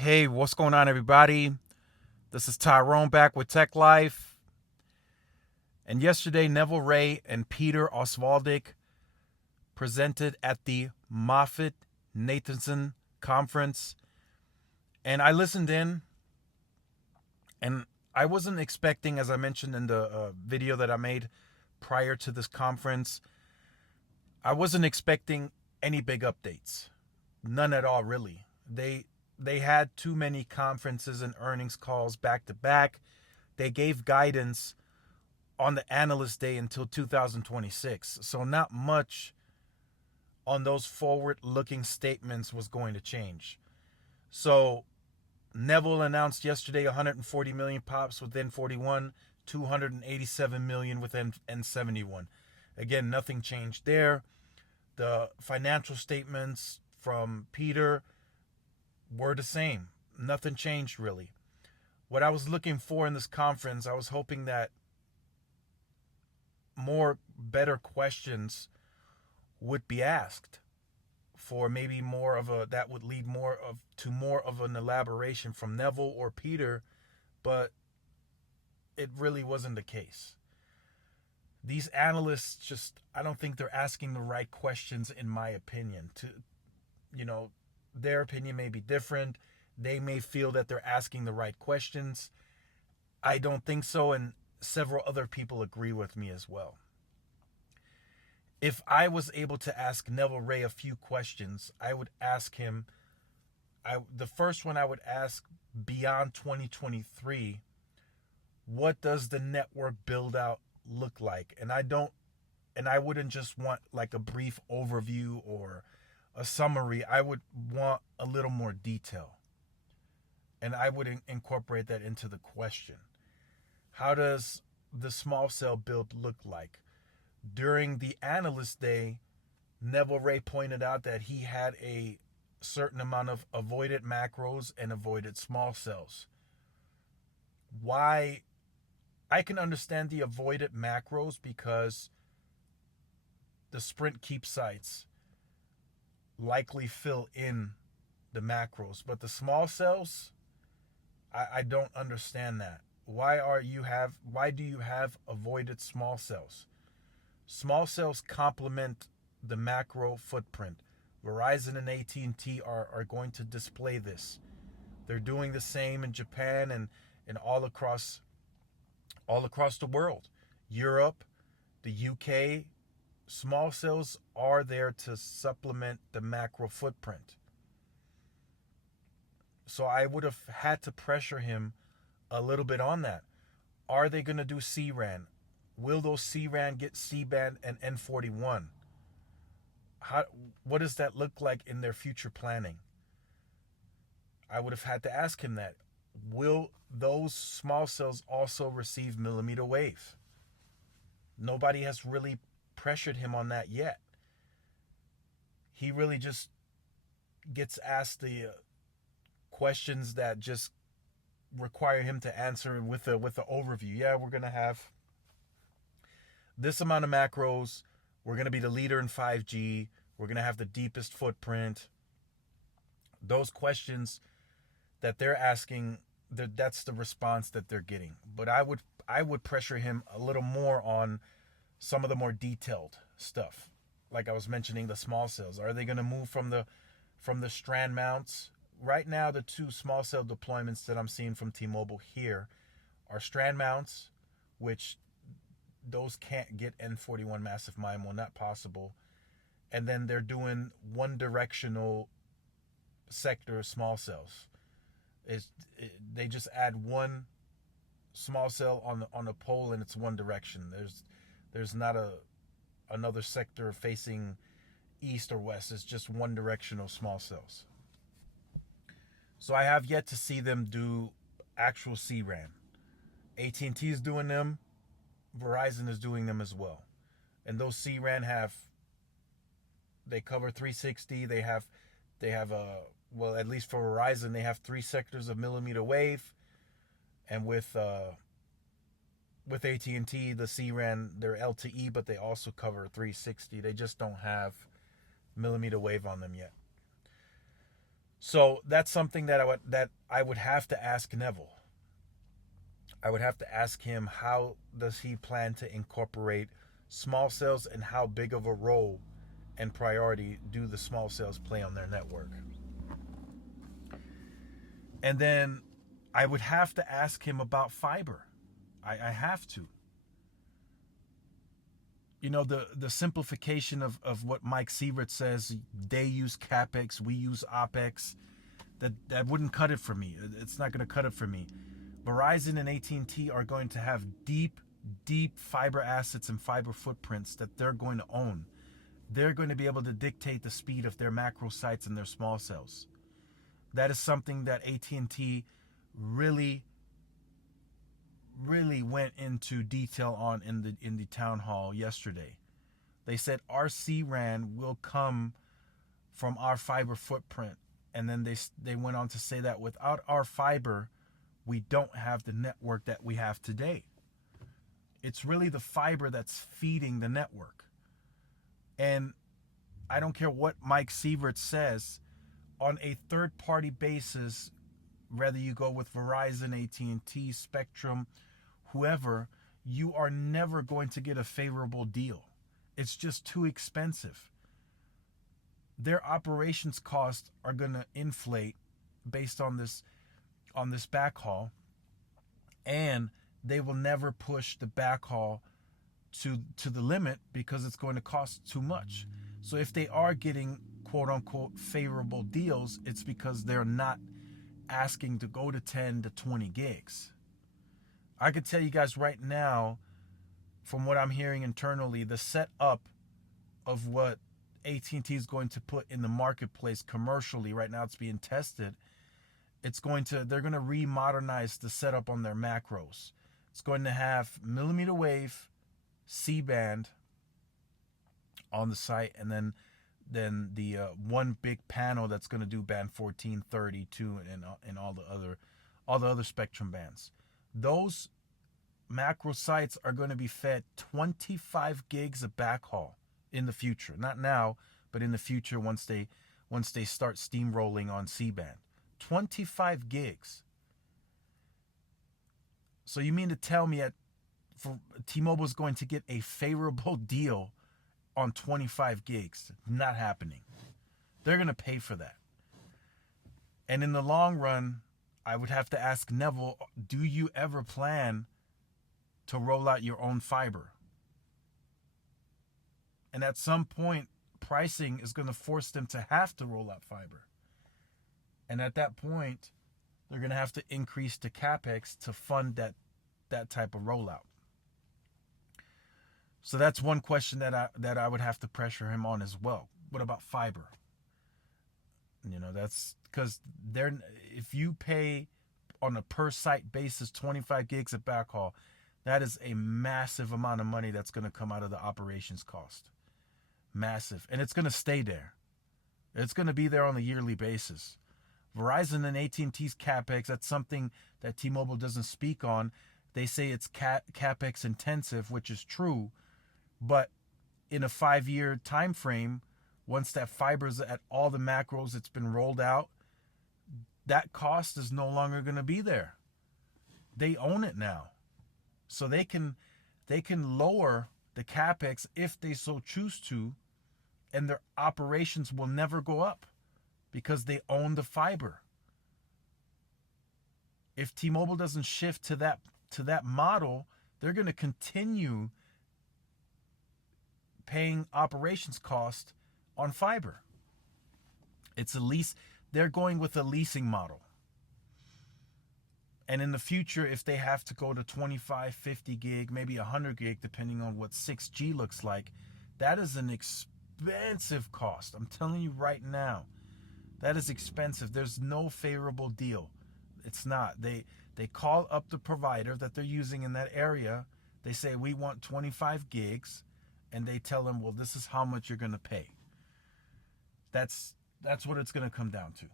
Hey, what's going on, everybody? This is Tyrone back with Tech Life. And yesterday, Neville Ray and Peter Osvaldik presented at the Moffitt Nathanson conference. And I listened in, and I wasn't expecting, as I mentioned in the video that I made prior to this conference, I wasn't expecting any big updates. None at all, really. They had too many conferences and earnings calls back to back. They gave guidance on the analyst day until 2026. So not much on those forward-looking statements was going to change. So Neville announced yesterday 140 million pops with N41, 287 million with N71. Again, nothing changed there. The financial statements from Peter were the same. Nothing changed really. What I was looking for in this conference, I was hoping that more better questions would be asked, for maybe more of a that would lead more of an elaboration from Neville or Peter, but it really wasn't the case. These analysts just, I don't think they're asking the right questions, in my opinion. You know, their opinion may be different. They may feel that they're asking the right questions. I don't think so, and several other people agree with me as well. If I was able to ask Neville Ray a few questions, I would ask him, the first one I would ask, beyond 2023, what does the network build out look like? And I wouldn't just want like a brief overview or a summary. I would want a little more detail. And I would incorporate that into the question. How does the small cell build look like? During the analyst day, Neville Ray pointed out that he had a certain amount of avoided macros and avoided small cells. Why? I can understand the avoided macros because the Sprint keep sites likely fill in the macros, but the small cells, I don't understand that. Why do you have avoided small cells? Small cells complement the macro footprint. Verizon and AT&T are going to display this. They're doing the same in Japan and all across the world. Europe, the UK, small cells are there to supplement the macro footprint. So I would have had to pressure him a little bit on that. Are they going to do C-RAN? Will those C-RAN get C-band and N41? What does that look like in their future planning? I would have had to ask him that. Will those small cells also receive millimeter wave? Nobody has really pressured him on that yet. He really just gets asked the questions that just require him to answer with the overview. Yeah, we're going to have this amount of macros. We're going to be the leader in 5G. We're going to have the deepest footprint. Those questions that they're asking, that's the response that they're getting. But I would pressure him a little more on some of the more detailed stuff. Like I was mentioning, the small cells. Are they going to move from the strand mounts? Right now, the two small cell deployments that I'm seeing from T-Mobile here are strand mounts, which those can't get N41 massive MIMO, not possible. And then they're doing one directional sector small cells. They just add one small cell on a pole and it's one direction. There's not another sector facing east or west. It's just one directional small cells. So I have yet to see them do actual C-RAN. AT&T is doing them. Verizon is doing them as well. And those C-RAN they cover 360. They have well, at least for Verizon, they have 3 sectors of millimeter wave. And with AT&T, the C-RAN, they're LTE, but they also cover 360. They just don't have millimeter wave on them yet. So that's something that I would have to ask Neville. I would have to ask him, how does he plan to incorporate small cells, and how big of a role and priority do the small cells play on their network? And then I would have to ask him about fiber. I have to. The simplification of what Mike Sievert says, they use CapEx, we use OpEx, that wouldn't cut it for me. It's not going to cut it for me. Verizon and AT&T are going to have deep fiber assets and fiber footprints that they're going to own. They're going to be able to dictate the speed of their macro sites and their small cells. That is something that AT&T really went into detail on in the town hall yesterday. They said our CRAN will come from our fiber footprint, and then they went on to say that without our fiber, we don't have the network that we have today. It's really the fiber that's feeding the network. And I don't care what Mike Sievert says, on a third-party basis, whether you go with Verizon, AT&T, Spectrum, whoever, you are never going to get a favorable deal. It's just too expensive. Their operations costs are going to inflate based on this backhaul, and they will never push the backhaul to the limit because it's going to cost too much. So if they are getting quote unquote favorable deals, it's because they're not asking to go to 10 to 20 gigs. I could tell you guys right now, from what I'm hearing internally, the setup of what AT&T is going to put in the marketplace commercially right now, it's being tested. They're going to re-modernize the setup on their macros. It's going to have millimeter wave, C-band on the site, and then the one big panel that's going to do band 14, 32, and all the other spectrum bands. Those macro sites are going to be fed 25 gigs of backhaul in the future. Not now, but in the future once they start steamrolling on C-band. 25 gigs. So you mean to tell me T-Mobile is going to get a favorable deal on 25 gigs? Not happening. They're going to pay for that. And in the long run, I would have to ask Neville, do you ever plan to roll out your own fiber? And at some point, pricing is going to force them to have to roll out fiber. And at that point, they're going to have to increase the CapEx to fund that type of rollout. So that's one question that I would have to pressure him on as well. What about fiber? That's because if you pay on a per site basis 25 gigs of backhaul, that is a massive amount of money that's going to come out of the operations cost. Massive. And it's going to stay there. It's going to be there on a yearly basis. Verizon and AT&T's CapEx, that's something that T-Mobile doesn't speak on. They say it's CapEx intensive, which is true. But in a 5-year time frame, once that fiber's at all the macros, it's been rolled out, that cost is no longer going to be there. They own it now. So they can lower the CapEx if they so choose to, and their operations will never go up because they own the fiber. If T-Mobile doesn't shift to that model, they're going to continue paying operations cost on fiber. It's a lease. They're going with a leasing model. And in the future, if they have to go to 25, 50 gig, maybe 100 gig, depending on what 6G looks like, that is an expensive cost. I'm telling you right now, that is expensive. There's no favorable deal. It's not. They call up the provider that they're using in that area. They say, we want 25 gigs. And they tell them, well, this is how much you're going to pay. That's what it's going to come down to.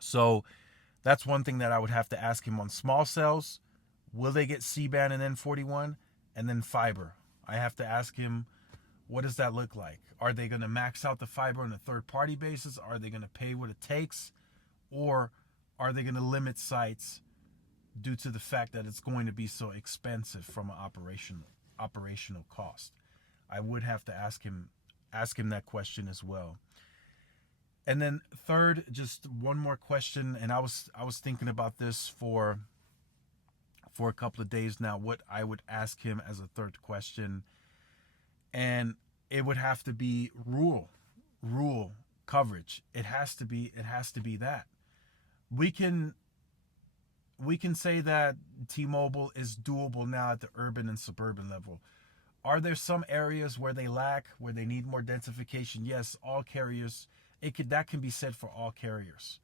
So that's one thing that I would have to ask him on small cells. Will they get C-band and N41? And then fiber. I have to ask him What does that look like? Are they going to max out the fiber on a third-party basis? Are they going to pay what it takes? Or are they going to limit sites due to the fact that it's going to be so expensive from an operational cost? I would have to ask him that question as well. And then third, just one more question, and I was thinking about this for a couple of days now, what I would ask him as a third question. And it would have to be rural coverage. It has to be that. We can say that T-Mobile is doable now at the urban and suburban level. Are there some areas where they lack, where they need more densification? Yes, all carriers, that can be said for all carriers.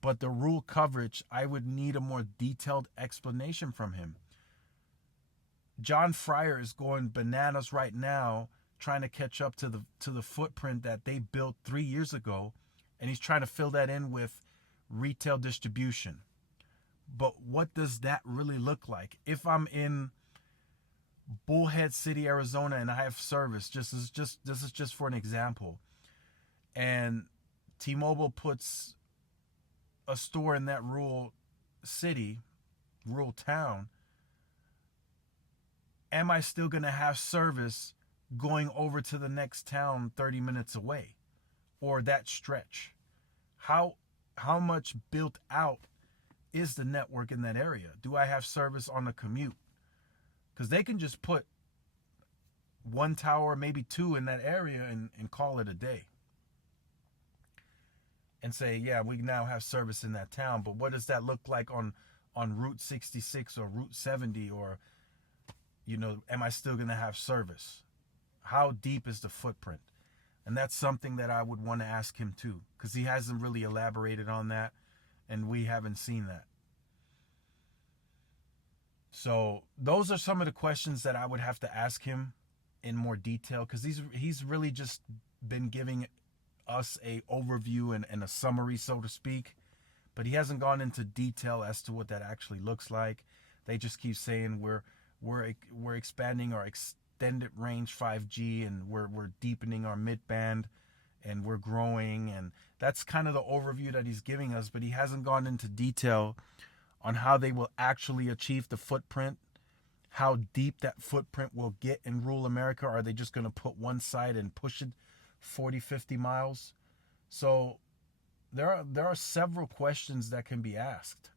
But the rural coverage, I would need a more detailed explanation from him. John Fryer is going bananas right now trying to catch up to the footprint that they built 3 years ago, and he's trying to fill that in with retail distribution. But what does that really look like? If I'm in Bullhead City, Arizona, and I have service, this is just for an example, and T-Mobile puts a store in that rural city, rural town, am I still going to have service going over to the next town 30 minutes away, or that stretch? How much built out is the network in that area? Do I have service on the commute? Because they can just put one tower, maybe two in that area and call it a day. And say, yeah, we now have service in that town. But what does that look like on Route 66 or Route 70? Or, am I still going to have service? How deep is the footprint? And that's something that I would want to ask him too, because he hasn't really elaborated on that, and we haven't seen that. So those are some of the questions that I would have to ask him in more detail, because he's really just been giving us a overview and a summary, so to speak, but he hasn't gone into detail as to what that actually looks like. They just keep saying we're expanding our extended range 5G, and we're deepening our mid band, and we're growing, and that's kind of the overview that he's giving us, but he hasn't gone into detail on how they will actually achieve the footprint, how deep that footprint will get in rural America. Are they just going to put one side and push it 40, 50 miles? So there are several questions that can be asked.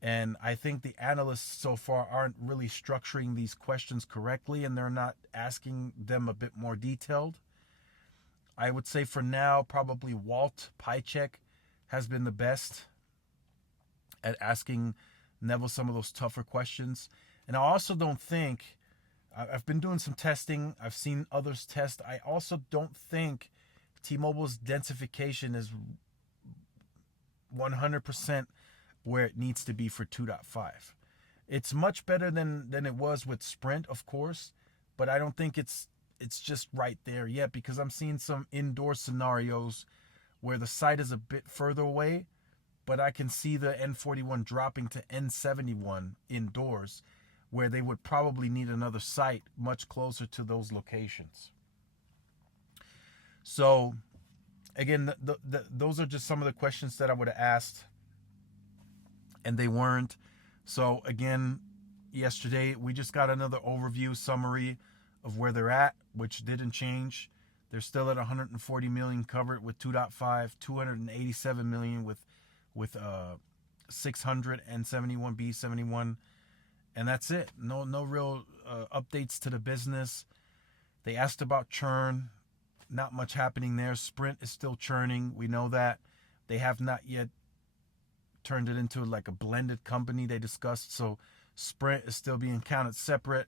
And I think the analysts so far aren't really structuring these questions correctly, and they're not asking them a bit more detailed. I would say for now, probably Walt Piecyk has been the best at asking Neville some of those tougher questions. And I also don't think, I've been doing some testing, I've seen others test, I also don't think T-Mobile's densification is 100% where it needs to be for 2.5. It's much better than it was with Sprint, of course, but I don't think it's just right there yet, because I'm seeing some indoor scenarios where the site is a bit further away, but I can see the N41 dropping to N71 indoors, where they would probably need another site much closer to those locations. So, again, those are just some of the questions that I would have asked, and they weren't. So, again, yesterday we just got another overview summary of where they're at, which didn't change. They're still at 140 million covered with 2.5, 287 million with 671 B71, and that's it. No real updates to the business. They asked about churn. Not much happening there. Sprint is still churning. We know that. They have not yet turned it into like a blended company they discussed. So Sprint is still being counted separate.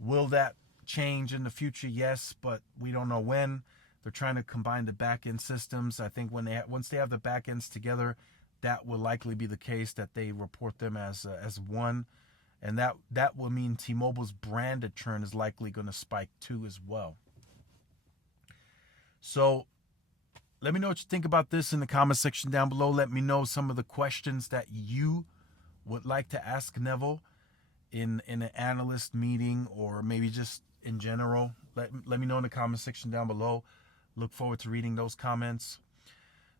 Will that change in the future? Yes, but we don't know when. They're trying to combine the back-end systems. I think once they have the back-ends together, that will likely be the case, that they report them as one. And that will mean T-Mobile's branded churn is likely going to spike too as well. So let me know what you think about this in the comment section down below. Let me know some of the questions that you would like to ask Neville in an analyst meeting, or maybe just in general. Let me know in the comment section down below. Look forward to reading those comments.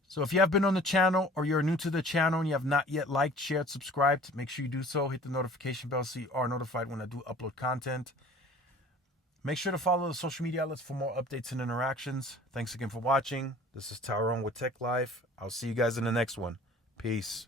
So if you have been on the channel or you're new to the channel and you have not yet liked, shared, subscribed, make sure you do so. Hit the notification bell so you are notified when I do upload content. Make sure to follow the social media outlets for more updates and interactions. Thanks again for watching. This is Tyrone with Tech Life. I'll see you guys in the next one. Peace.